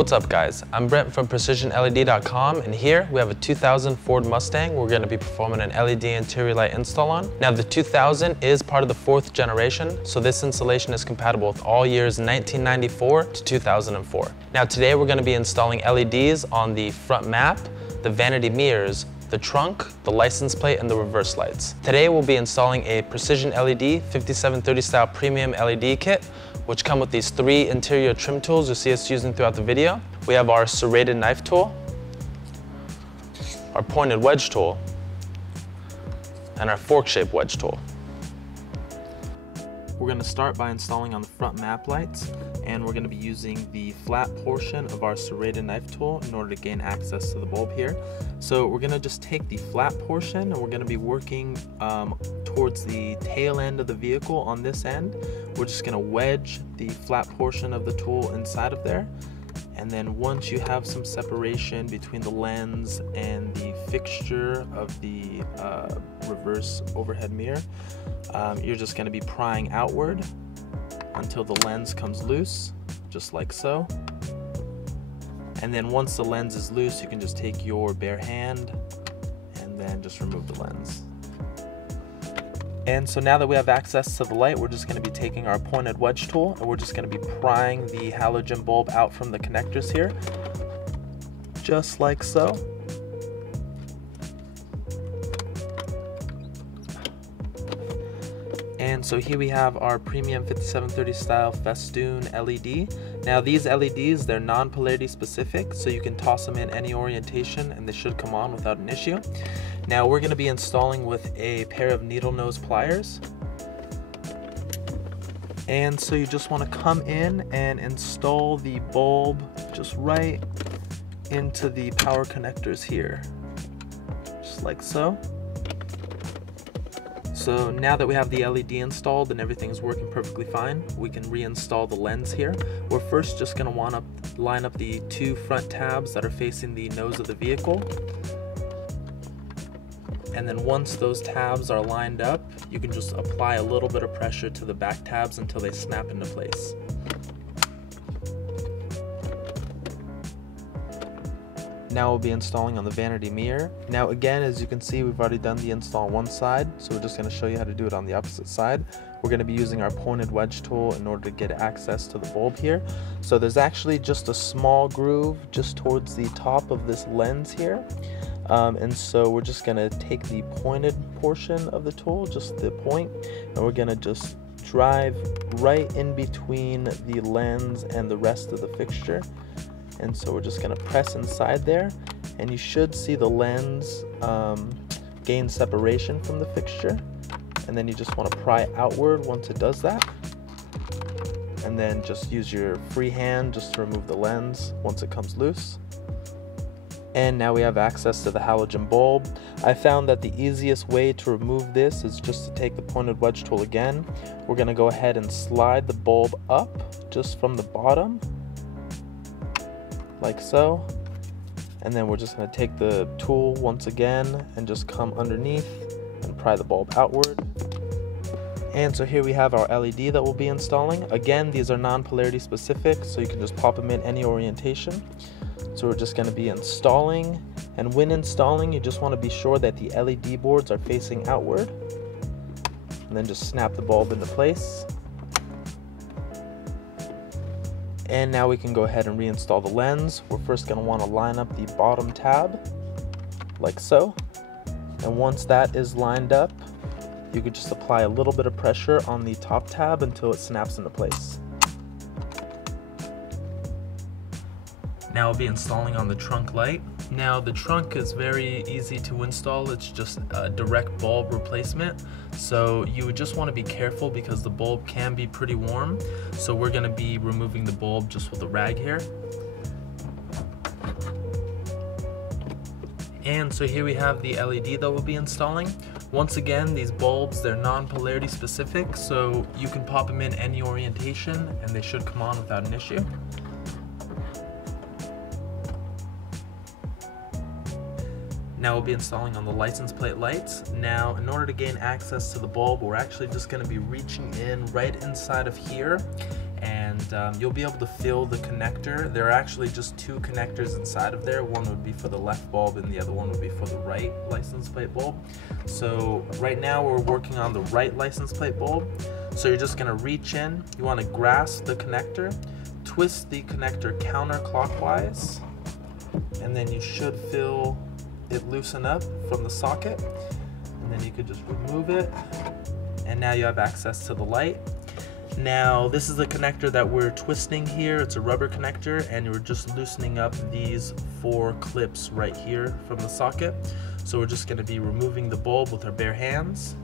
What's up guys, I'm Brent from PrecisionLED.com, and here we have a 2000 Ford Mustang we're going to be performing an LED interior light install on. Now the 2000 is part of the 4th generation, so this installation is compatible with all years 1994 to 2004. Now today we're going to be installing LEDs on the front map, the vanity mirrors, the trunk, the license plate, and the reverse lights. Today we'll be installing a PrecisionLED 5730 style premium LED kit, which come with these 3 interior trim tools you'll see us using throughout the video. We have our serrated knife tool, our pointed wedge tool, and our fork-shaped wedge tool. We're going to start by installing on the front map lights, and we're going to be using the flat portion of our serrated knife tool in order to gain access to the bulb here. So we're going to just take the flat portion and we're going to be working towards the tail end of the vehicle on this end. We're just going to wedge the flat portion of the tool inside of there. And then once you have some separation between the lens and the fixture of the reverse overhead mirror, you're just going to be prying outward until the lens comes loose, just like so. And then once the lens is loose, you can just take your bare hand and then just remove the lens. And so now that we have access to the light, we're just going to be taking our pointed wedge tool and we're just going to be prying the halogen bulb out from the connectors here, just like so. And so here we have our premium 5730 style festoon LED. Now these LEDs, they're non-polarity specific, so you can toss them in any orientation and they should come on without an issue. Now we're going to be installing with a pair of needle nose pliers. And so you just want to come in and install the bulb just right into the power connectors here, just like so. So now that we have the LED installed and everything's working perfectly fine, we can reinstall the lens here. We're first just going to want to line up the 2 front tabs that are facing the nose of the vehicle. And then once those tabs are lined up, you can just apply a little bit of pressure to the back tabs until they snap into place. Now we'll be installing on the vanity mirror. Now again, as you can see, we've already done the install on one side, so we're just going to show you how to do it on the opposite side. We're going to be using our pointed wedge tool in order to get access to the bulb here. So there's actually just a small groove just towards the top of this lens here. And so we're just going to take the pointed portion of the tool, just the point, and we're going to just drive right in between the lens and the rest of the fixture. And so we're just going to press inside there, and you should see the lens gain separation from the fixture, and then you just want to pry outward once it does that, and then just use your free hand just to remove the lens once it comes loose. And now we have access to the halogen bulb. I found that the easiest way to remove this is just to take the pointed wedge tool again. We're going to go ahead and slide the bulb up just from the bottom, like so, and then we're just going to take the tool once again and just come underneath and pry the bulb outward. And so here we have our LED that we'll be installing. Again, these are non-polarity specific, so you can just pop them in any orientation. So we're just going to be installing, and when installing, you just want to be sure that the LED boards are facing outward, and then just snap the bulb into place. And now we can go ahead and reinstall the lens. We're first going to want to line up the bottom tab, like so. And once that is lined up, you could just apply a little bit of pressure on the top tab until it snaps into place. Now we'll be installing on the trunk light. Now the trunk is very easy to install. It's just a direct bulb replacement. So you would just want to be careful because the bulb can be pretty warm. So we're going to be removing the bulb just with a rag here. And so here we have the LED that we'll be installing. Once again, these bulbs, they're non-polarity specific, so you can pop them in any orientation and they should come on without an issue. Now we'll be installing on the license plate lights. Now, in order to gain access to the bulb, we're actually just going to be reaching in right inside of here, and you'll be able to feel the connector. There are actually just two connectors inside of there. One would be for the left bulb and the other one would be for the right license plate bulb. So right now we're working on the right license plate bulb. So you're just going to reach in, you want to grasp the connector, twist the connector counterclockwise, and then you should feel it loosen up from the socket, and then you could just remove it, and now you have access to the light. Now this is the connector that we're twisting here. It's a rubber connector, and we're just loosening up these 4 clips right here from the socket. So we're just going to be removing the bulb with our bare hands.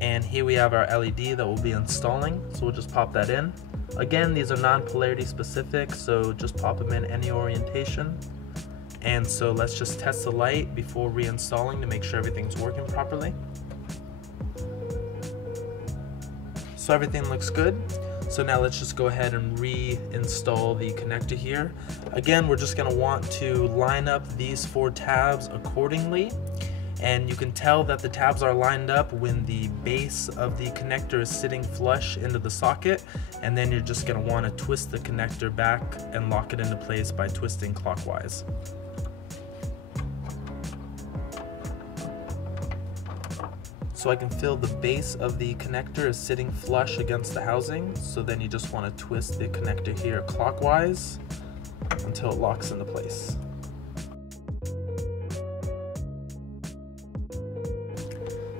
And here we have our LED that we'll be installing, so we'll just pop that in. Again, these are non-polarity specific, so just pop them in any orientation. And so let's just test the light before reinstalling to make sure everything's working properly. So everything looks good. So now let's just go ahead and reinstall the connector here. Again, we're just going to want to line up these 4 tabs accordingly. And you can tell that the tabs are lined up when the base of the connector is sitting flush into the socket, and then you're just going to want to twist the connector back and lock it into place by twisting clockwise. So I can feel the base of the connector is sitting flush against the housing, so then you just want to twist the connector here clockwise until it locks into place.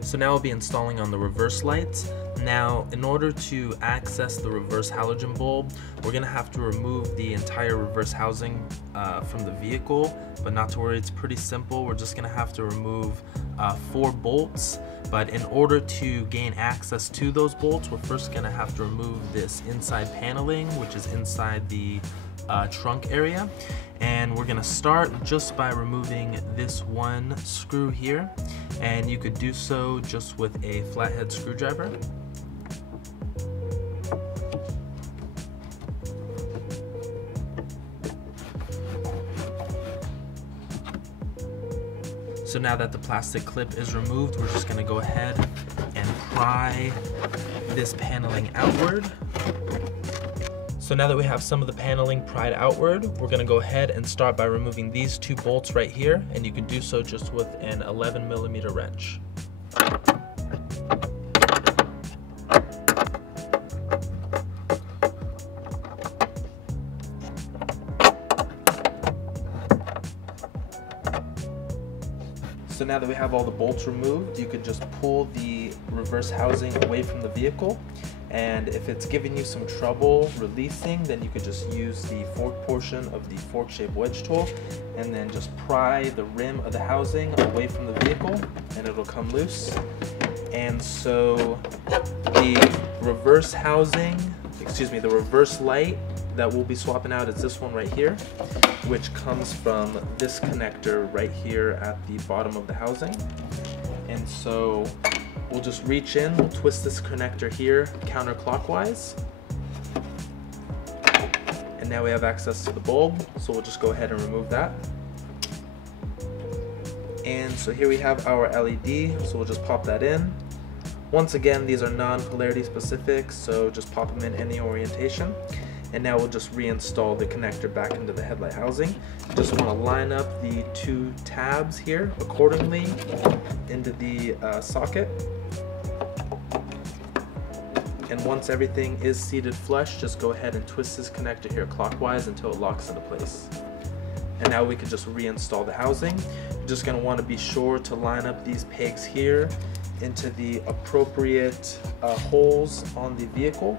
So now we'll be installing on the reverse lights. Now, in order to access the reverse halogen bulb, we're going to have to remove the entire reverse housing from the vehicle, but not to worry, it's pretty simple. We're just going to have to remove 4 bolts, but in order to gain access to those bolts, we're first going to have to remove this inside paneling, which is inside the trunk area. And we're going to start just by removing this one screw here, and you could do so just with a flathead screwdriver. So now that the plastic clip is removed, we're just going to go ahead and pry this paneling outward. So now that we have some of the paneling pried outward, we're going to go ahead and start by removing these 2 bolts right here, and you can do so just with an 11mm wrench. So now that we have all the bolts removed, you could just pull the reverse housing away from the vehicle. And if it's giving you some trouble releasing, then you could just use the fork portion of the fork-shaped wedge tool and then just pry the rim of the housing away from the vehicle and it'll come loose. And so the reverse housing, the reverse light that we'll be swapping out is this one right here, which comes from this connector right here at the bottom of the housing. And so we'll just reach in, we'll twist this connector here counterclockwise, and now we have access to the bulb, so we'll just go ahead and remove that. And so here we have our LED, so we'll just pop that in. Once again, these are non-polarity specific, so just pop them in any orientation. And now we'll just reinstall the connector back into the headlight housing. Just want to line up the 2 tabs here accordingly into the socket. And once everything is seated flush, just go ahead and twist this connector here clockwise until it locks into place. And now we can just reinstall the housing. You're just going to want to be sure to line up these pegs here into the appropriate holes on the vehicle.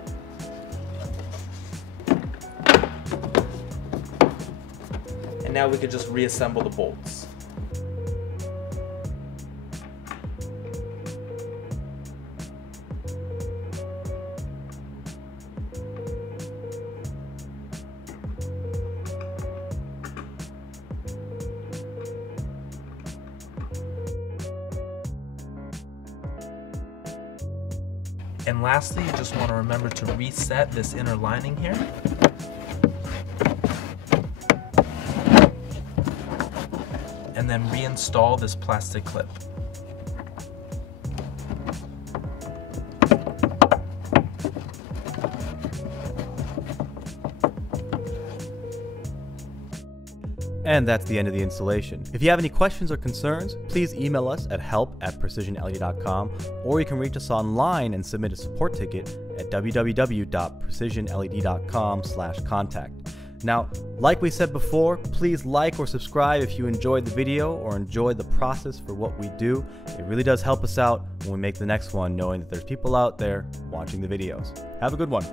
And now we can just reassemble the bolts. And lastly, you just want to remember to reset this inner lining here. and then reinstall this plastic clip. And that's the end of the installation. If you have any questions or concerns, please email us at help@precisionled.com, or you can reach us online and submit a support ticket at www.precisionled.com/contact. Now, like we said before, please like or subscribe if you enjoyed the video or enjoyed the process for what we do. It really does help us out when we make the next one, knowing that there's people out there watching the videos. Have a good one.